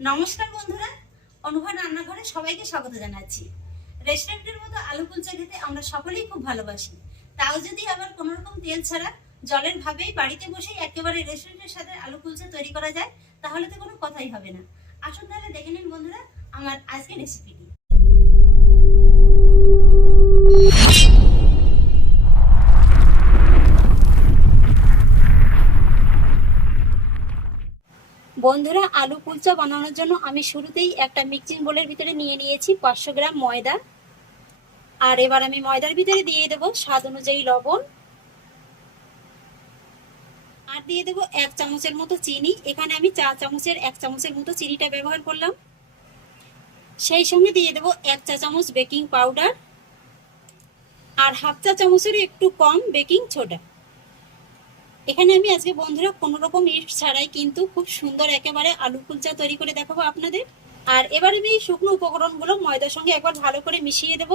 নমস্কার বন্ধুরা অনুভব রান্নাঘরে সবাইকে স্বাগত জানাচ্ছি। রেস্টুরেন্টের মতো আলু কুলচা খেতে আমরা সকলেই খুব ভালোবাসি। তাও যদি আবার কোনো রকম তেল ছাড়া জলের ভাবেই বাড়িতে বসেই একেবারে রেস্টুরেন্টের সাথে আলু কুলচা তৈরি করা যায়, তাহলে তো কোনো কথাই হবে না। আসুন তাহলে দেখে নিন বন্ধুরা, আমার আজকের রেসিপিটি বন্ধুরা আলু কুলচা বানানোর জন্য আমি শুরুতেই একটা মিক্সিং বোলের ভিতরে নিয়ে নিয়েছি পাঁচশো গ্রাম ময়দা। আর এবার আমি ময়দার ভিতরে দিয়ে দেব স্বাদ অনুযায়ী লবণ। আর দিয়ে দেব এক চামচের মতো চিনি। এখানে আমি চা চামচের, এক চামচের মতো চিনিটা ব্যবহার করলাম। সেই সঙ্গে দিয়ে দেব এক চা চামচ বেকিং পাউডার। আর হাফ চা চামচের একটু কম বেকিং সোডা। এখানে আমি আজকে বন্ধুরা কোনো রকম ইট ছাড়াই কিন্তু খুব সুন্দর একেবারে আলু কুলচা তৈরি করে দেখাবো আপনাদের। আর এবার আমি এই শুকনো উপকরণগুলো ময়দার সঙ্গে একবার ভালো করে মিশিয়ে দেব।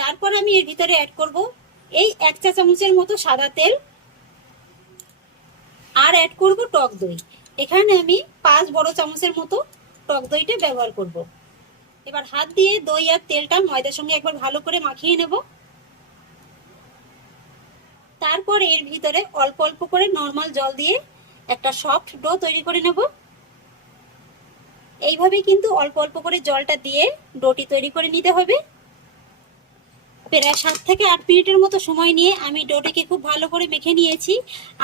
তারপর আমি এর ভিতরে অ্যাড করব এই এক চা চামচের মতো সাদা তেল। আর অ্যাড করব টক দই। এখানে আমি পাঁচ বড় চামচের মতো টক দইটা ব্যবহার করব। এবার হাত দিয়ে দই আর তেলটা ময়দার সঙ্গে একবার ভালো করে মাখিয়ে নেব। তারপর এর ভিতরে অল্প অল্প করে নর্মাল জল দিয়ে একটা সফট ডো তৈরি করে নেব। এইভাবে কিন্তু অল্প অল্প করে জলটা দিয়ে ডোটি তৈরি করে নিতে হবে। প্রায় সাত থেকে আট মিনিটের মতো সময় নিয়ে আমি ডোটিকে খুব ভালো করে মেখে নিয়েছি।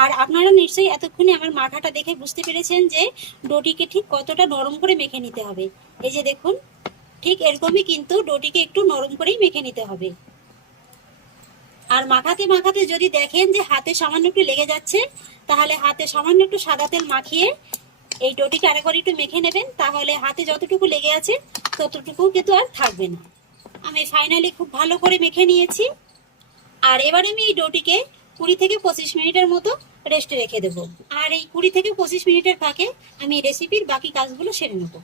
আর আপনারা নিশ্চয়ই এতক্ষণে আমার মাখাটা দেখে বুঝতে পেরেছেন যে ডোটিকে ঠিক কতটা নরম করে মেখে নিতে হবে। এই যে দেখুন, ঠিক এরকমই কিন্তু ডোটিকে একটু নরম করেই মেখে নিতে হবে। আর মাখাতে মাখাতে যদি দেখেন যে হাতে সামান্য একটু লেগে যাচ্ছে, তাহলে হাতে সামান্য একটু সাদা তেল মাখিয়ে এই ডোটিকে আরেকবার একটু মেখে নেবেন। তাহলে হাতে যতটুকু লেগে আছে ততটুকু কিন্তু আর থাকবে না। আমি ফাইনালি খুব ভালো করে মেখে নিয়েছি। আর এবার আমি এই ডোটিকে কুড়ি থেকে পঁচিশ মিনিটের মতো রেস্টে রেখে দেবো। আর এই কুড়ি থেকে পঁচিশ মিনিটের ফাঁকে আমি রেসিপির বাকি কাজগুলো সেরে নেব।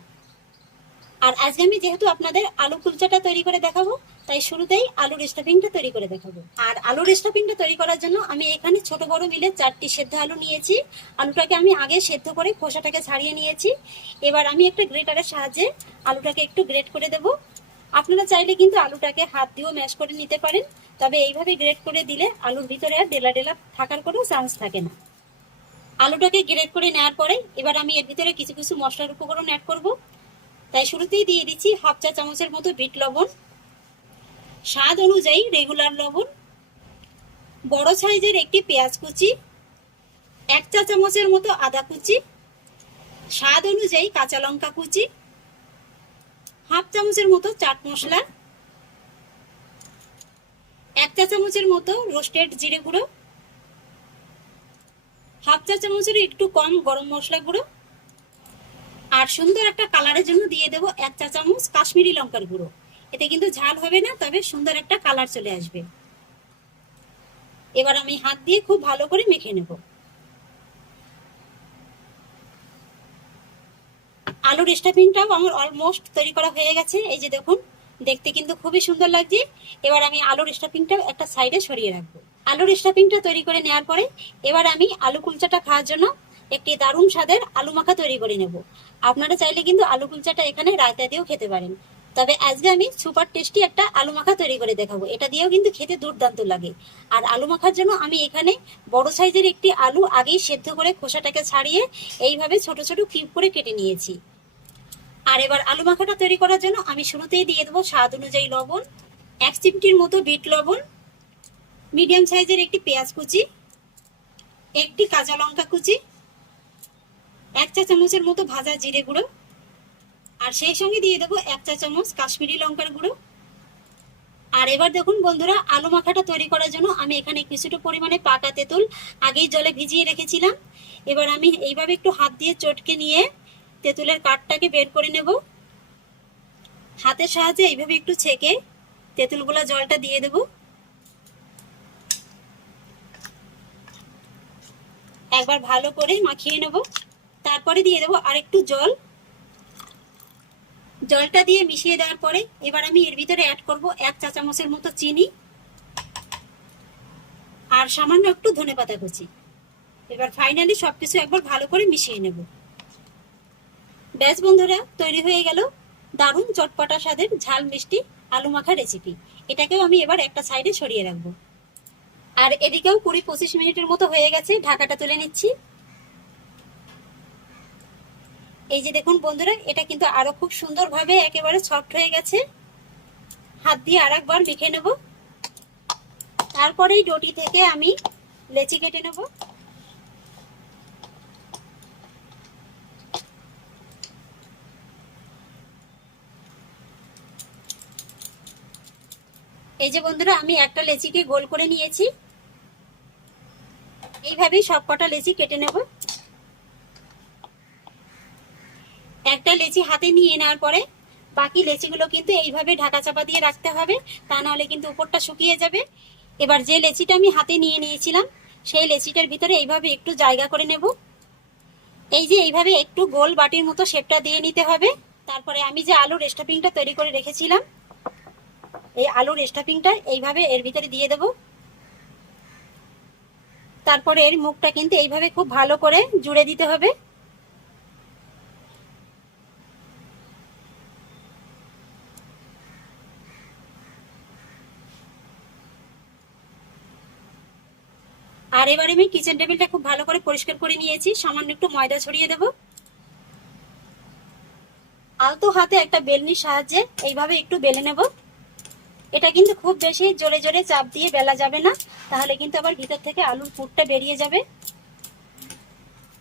আর আজকে আমি যেহেতু আপনাদের আলু কুলচাটা তৈরি করে দেখাবো তাই শুরুতেই আলুর স্টাফিংটা তৈরি করে দেখাবো। আর আলুর স্টাফিংটা তৈরি করার জন্য আমি এখানে ছোট বড় মিলে চারটি সেদ্ধ আলু নিয়েছি। আলুটাকে আমি আগে সেদ্ধ করে খোসাটাকে ছাড়িয়ে নিয়েছি। এবার আমি একটা গ্রেটারের সাহায্যে আলুটাকে একটু গ্রেট করে দেব। আপনারা চাইলে কিন্তু আলুটাকে হাত দিয়েও ম্যাশ করে নিতে পারেন, তবে এইভাবে গ্রেট করে দিলে আলুর ভিতরে আর ডেলা ডেলা থাকার কোনো চান্স থাকে না। আলুটাকে গ্রেট করে নেওয়ার পরে এবার আমি এর ভিতরে কিছু কিছু মশলার উপকরণ অ্যাড করব। তাই শুরুতেই দিয়ে দিচ্ছি হাফ চা চামচের মতো বিট লবণ। স্বাদ অনুযায়ী রেগুলার লবণ, বড় সাইজের একটি পেঁয়াজ কুচি, এক চা চামচের মতো আদা কুচি, স্বাদ অনুযায়ী কাঁচা লঙ্কা কুচি, হাফ চামচের মতো চাট মশলা, এক চা চামচের মতো রোস্টেড জিরে গুঁড়ো, হাফ চা চামচের একটু কম গরম মশলা গুঁড়ো, আর সুন্দর একটা কালারের জন্য দিয়ে দেবো এক চা চামচ কাশ্মীরি লঙ্কার গুঁড়ো। এতে কিন্তু ঝাল হবে না, তবে সুন্দর একটা কালার চলে আসবে। এবার আমি হাত দিয়ে খুব ভালো করে মেখে নেব। আলুর স্টাফিংটাও আমার অলমোস্ট তৈরি করা হয়ে গেছে, এই যে দেখুন, দেখতে কিন্তু খুবই সুন্দর লাগছে। এবার আমি আলুর স্টাফিংটাও একটা সাইডে সরিয়ে রাখব। আলুর স্টাফিংটা তৈরি করে নেওয়ার পরে, এবার আমি আলু কুলচাটা খাওয়ার জন্য একটি দারুণ স্বাদের আলু মাখা তৈরি করে নেব। আপনারা চাইলে কিন্তু আলু কুলচাটা এখানে রায়তা দিয়েও খেতে পারেন। তবে আজকে আমি সুপার টেস্টি একটা আলু মাখা তৈরি করে দেখাবো। এটা দিয়েও কিন্তু খেতে দুর্দান্ত লাগে। আর আলু মাখার জন্য আমি এখানে বড় সাইজের একটি আলু আগেই সেদ্ধ করে খোসাটাকে ছাড়িয়ে এইভাবে ছোট ছোট কিউব করে কেটে নিয়েছি। আর এবার আলু মাখাটা তৈরি করার জন্য আমি শুরুতেই দিয়ে দেবো স্বাদ অনুযায়ী লবণ, এক চিমটির মতো বিট লবণ মিডিয়াম সাইজের একটি পেঁয়াজ কুচি, একটি কাঁচা লঙ্কা কুচি, এক চা চামচের মতো ভাজা জিরে গুঁড়ো আর সেই সঙ্গে দিয়ে দেবো এক চা চামচ কাশ্মীরি লঙ্কার গুঁড়ো। আর এবার দেখুন বন্ধুরা, আলু মাখাটা তৈরি করার জন্য আমি এখানে কিছুটা পরিমাণে পাকা তেঁতুল আগেই জলে ভিজিয়ে রেখেছিলাম। এবার আমি এইভাবে একটু হাত দিয়ে চটকে নিয়ে তেঁতুলের কাঠটাকে বের করে নেব। হাতের সাহায্যে এইভাবে একটু ছেঁকে তেঁতুলগুলা জলটা দিয়ে দেব। একবার ভালো করে মাখিয়ে নেব। তারপরে দিয়ে দেবো আরেকটু জল। জলটা দিয়ে মিশিয়ে দেওয়ার পরে এবার আমি এর ভিতরে অ্যাড করব এক চা চামচের মতো চিনি আর সামান্য একটু ধনে পাতা কুচি। এবার ফাইনালি সবকিছু একবার ভালো করে মিশিয়ে নেব। ব্যাস বন্ধুরা, তৈরি হয়ে গেল দারুণ চটপটা স্বাদের ঝাল মিষ্টি আলু মাখা রেসিপি এটাকেও আমি এবার একটা সাইডে সরিয়ে রাখব। আর এদিকেও কুড়ি পঁচিশ মিনিটের মতো হয়ে গেছে, ঢাকাটা তুলে নিচ্ছি। এই যে দেখুন বন্ধুরা, এটা কিন্তু আরও খুব সুন্দরভাবে একেবারে সফট হয়ে গেছে। হাত দিয়ে আর একবার মেখে নেব। তারপরে ডটি থেকে আমি লেচি কেটে নেব। এই যে বন্ধুরা, আমি একটা লেচিকে গোল করে নিয়েছি। এইভাবেই সব কটা লেচি কেটে নেব। একটা লেচি হাতে নিয়ে নেওয়ার পরে বাকি লেচিগুলো কিন্তু এইভাবে ঢাকা চাপা দিয়ে রাখতে হবে, তা নাহলে কিন্তু উপরটা শুকিয়ে যাবে। এবার যে লেচিটা আমি হাতে নিয়ে নিয়েছিলাম, সেই লেচিটার ভিতরে এইভাবে একটু জায়গা করে নেব। এই যে এইভাবে একটু গোল বাটির মতো শেপটা দিয়ে নিতে হবে। তারপরে আমি যে আলুর স্টাফিংটা তৈরি করে রেখেছিলাম, এই আলুর স্টাফিংটা এইভাবে এর ভিতরে দিয়ে দেব। তারপরে এর মুখটা কিন্তু এইভাবে খুব ভালো করে জুড়ে দিতে হবে। আর এবারে আমি কিচেন টেবিলটা খুব ভালো করে পরিষ্কার করে নিয়েছি। সামান্য একটু ময়দা ছড়িয়ে দেব। আলতো হাতে একটা বেলনির সাহায্যে এইভাবে একটু বেলে নেব। এটা কিন্তু খুব বেশি জোরে জোরে চাপ দিয়ে বেলা যাবে না, তাহলে কিন্তু আবার ভিতর থেকে আলুর পুরটা বেরিয়ে যাবে।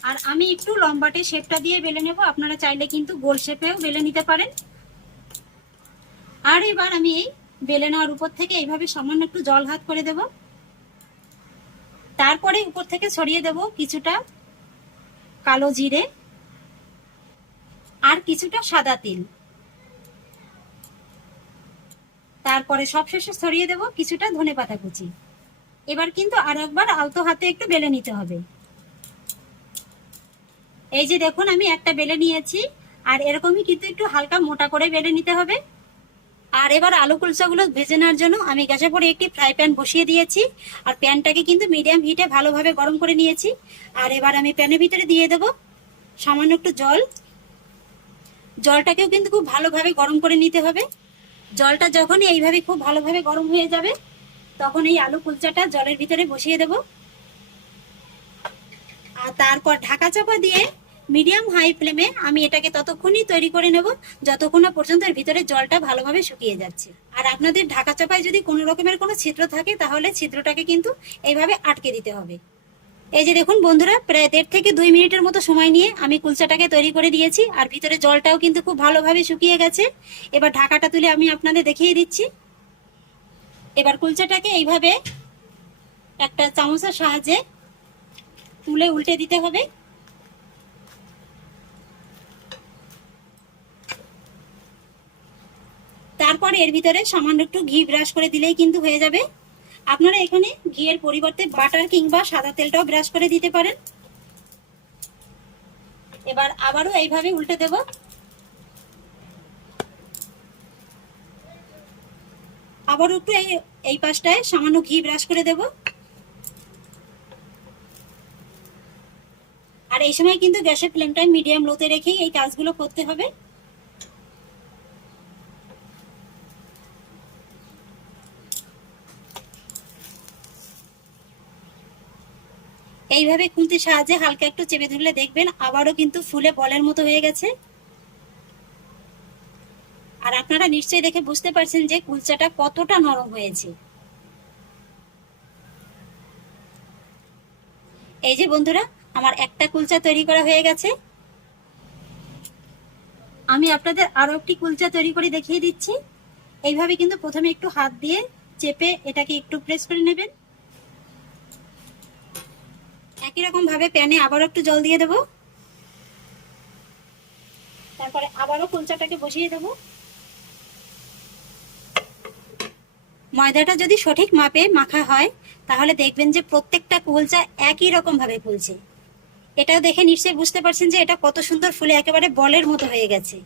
আর আমি একটু লম্বাটে শেপটা দিয়ে বেলে নেব, আপনারা চাইলে কিন্তু গোল শেপেও বেলে নিতে পারেন। আর এবার আমি এই বেলে নেওয়ার উপর থেকে এইভাবে সামান্য একটু জল হাত করে দেব। তারপরে উপর থেকে ছড়িয়ে দেব কিছুটা কালো জিরে আর কিছুটা সাদা তিল। তারপরে সবশেষে ছড়িয়ে দেব কিছুটা ধনে পাতা কুচি। এবার কিন্তু আর একবার আলতো হাতে একটু বেলে নিতে হবে। এই যে দেখুন, আমি একটা বেলে নিয়েছি, আর এরকমই কিন্তু একটু হালকা মোটা করে বেলে নিতে হবে। আর এবার আলু কুলচাগুলো ভেজে নেওয়ার জন্য আমি গ্যাসে পরে একটি ফ্রাই প্যান বসিয়ে দিয়েছি। আর প্যানটাকে কিন্তু মিডিয়াম হিটে ভালোভাবে গরম করে নিয়েছি। আর এবার আমি প্যানের ভিতরে দিয়ে দেব সামান্য একটু জল। জলটাকেও কিন্তু খুব ভালোভাবে গরম করে নিতে হবে। জলটা যখনই এইভাবে খুব ভালোভাবে গরম হয়ে যাবে, তখন এই আলু কুলচাটা জলের ভিতরে বসিয়ে দেব। আর তারপর ঢাকা চাপা দিয়ে মিডিয়াম হাই ফ্লেমে আমি এটাকে ততক্ষণই তৈরি করে নেব, যতক্ষণ না পর্যন্ত এর ভিতরে জলটা ভালোভাবে শুকিয়ে যাচ্ছে। আর আপনাদের ঢাকা চাপায় যদি কোনো রকমের কোনো ছিদ্র থাকে, তাহলে ছিদ্রটাকে কিন্তু এইভাবে আটকে দিতে হবে। এই যে দেখুন বন্ধুরা, প্রায় দেড় থেকে দুই মিনিটের মতো সময় নিয়ে আমি কুলচাটাকে তৈরি করে দিয়েছি, আর ভিতরে জলটাও কিন্তু খুব ভালোভাবে শুকিয়ে গেছে। এবার ঢাকাটা তুলে আমি আপনাদের দেখিয়ে দিচ্ছি। এবার কুলচাটাকে এইভাবে একটা চামচের সাহায্যে তুলে উল্টে দিতে হবে। তারপর এর ভিতরে সামান্য একটু ঘি ব্রাশ করে দিলেই কিন্তু হয়ে যাবে। আপনারা এখানে ঘিয়ের পরিবর্তে বাটার কিংবা সাদা তেলটাও ব্রাশ করে দিতে পারেন। এবার আবারও এইভাবে উল্টে দেব। আবারও একটু এই এই পাশটায় সামান্য ঘি ব্রাশ করে দেব। আর এই সময় কিন্তু গ্যাসের ফ্লেমটা মিডিয়াম লোতে রেখেই এই কাজগুলো করতে হবে। এইভাবে খুন্তির সাহায্যে হালকা একটু চেপে ধরলে দেখবেন আবারও কিন্তু ফুলে বলের মতো হয়ে গেছে। আর আপনারা নিশ্চয়ই দেখে বুঝতে পারছেন যে কুলচাটা কতটা নরম হয়েছে। এই যে বন্ধুরা, আমার একটা কুলচা তৈরি করা হয়ে গেছে। আমি আপনাদের আরও একটি কুলচা তৈরি করে দেখিয়ে দিচ্ছি। এইভাবে কিন্তু প্রথমে একটু হাত দিয়ে চেপে এটাকে একটু প্রেস করে নেবেন। একই রকম ভাবে প্যানে আবারও একটু জল দিয়ে দেব। তারপরে আবারও কুলচাটাকে বসিয়ে দেব। ময়দাটা যদি সঠিক মাপে মাখা হয়, তাহলে দেখবেন যে প্রত্যেকটা কুলচা একই রকম ভাবে ফুলছে। এটাও দেখে নিশ্চয়ই বুঝতে পারছেন যে এটা কত সুন্দর ফুলে একেবারে বলের মতো হয়ে গেছে।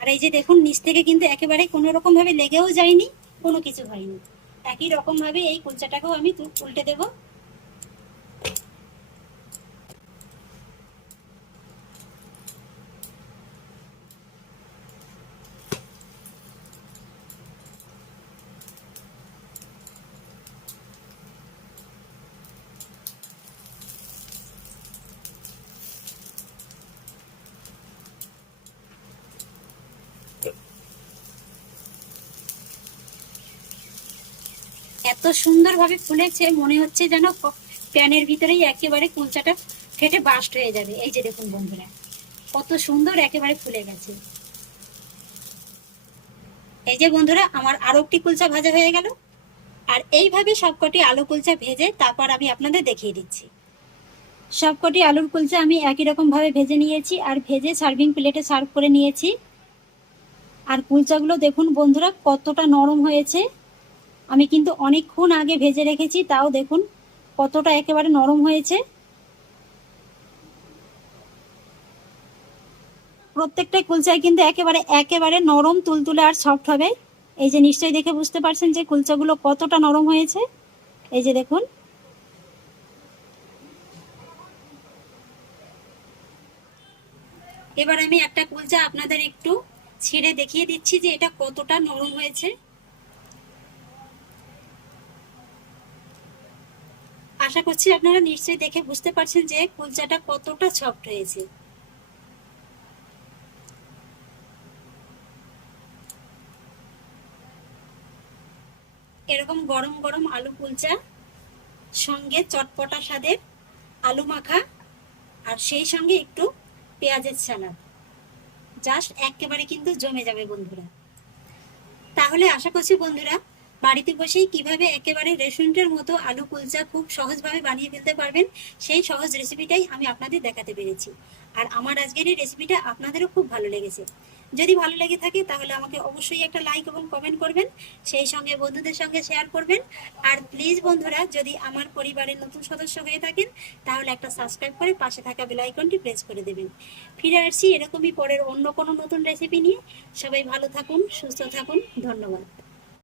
আর এই যে দেখুন, নিচ থেকে কিন্তু একেবারে কোনো রকম ভাবে লেগেও যায়নি, কোনো কিছু হয়নি। একই রকম ভাবে এই কুলচাটাকেও আমি উল্টে দেব। এত সুন্দরভাবে ফুলেছে, মনে হচ্ছে যেন প্যানের ভিতরেই একেবারে কুলচাটা ফেটে বাস্ট হয়ে যাবে। এই যে দেখুন বন্ধুরা, কত সুন্দর একেবারে ফুলে গেছে। এই যে বন্ধুরা, আমার আরও একটি কুলচা ভাজা হয়ে গেল। আর এইভাবে সবকটি আলু কুলচা ভেজে তারপর আমি আপনাদের দেখিয়ে দিচ্ছি। সবকটি আলুর কুলচা আমি একই রকম ভাবে ভেজে নিয়েছি আর ভেজে সার্ভিং প্লেটে সার্ভ করে নিয়েছি। আর কুলচাগুলো দেখুন বন্ধুরা, কতটা নরম হয়েছে। আমি কিন্তু অনেকক্ষণ আগে ভেজে রেখেছি, তাও দেখুন কতটা একেবারে নরম হয়েছে। প্রত্যেকটা কুলচায় কিন্তু একেবারে একেবারে নরম, তুলতুলে আর সফট হবে। এই যে নিশ্চয়ই দেখে বুঝতে পারছেন যে কুলচাগুলো কতটা নরম হয়েছে। এই যে দেখুন। এবার আমি একটা কুলচা আপনাদের একটু ছিঁড়ে দেখিয়ে দিচ্ছি যে এটা কতটা নরম হয়েছে। আশা করছি আপনারা নিশ্চয়ই দেখে বুঝতে পারছেন যে কুলচাটা কতটা সফট হয়েছে। এরকম গরম গরম আলু কুলচা, সঙ্গে চটপটা স্বাদের আলু মাখা, আর সেই সঙ্গে একটু পেঁয়াজের সালাদ। জাস্ট একেবারে কিন্তু জমে যাবে বন্ধুরা। তাহলে আশা করছি বন্ধুরা বাড়িতে বসেই কীভাবে একেবারে রেস্টুরেন্টের মতো আলু কুলচা খুব সহজভাবে বানিয়ে ফেলতে পারবেন, সেই সহজ রেসিপিটাই আমি আপনাদের দেখাতে পেরেছি। আর আমার আজকের এই রেসিপিটা আপনাদেরও খুব ভালো লেগেছে। যদি ভালো লেগে থাকে তাহলে আমাকে অবশ্যই একটা লাইক এবং কমেন্ট করবেন, সেই সঙ্গে বন্ধুদের সঙ্গে শেয়ার করবেন। আর প্লিজ বন্ধুরা, যদি আমার পরিবারের নতুন সদস্য হয়ে থাকেন, তাহলে একটা সাবস্ক্রাইব করে পাশে থাকা বেল আইকনটি প্রেস করে দেবেন। ফিরে আসছি এরকমই পরের অন্য কোনো নতুন রেসিপি নিয়ে। সবাই ভালো থাকুন, সুস্থ থাকুন, ধন্যবাদ।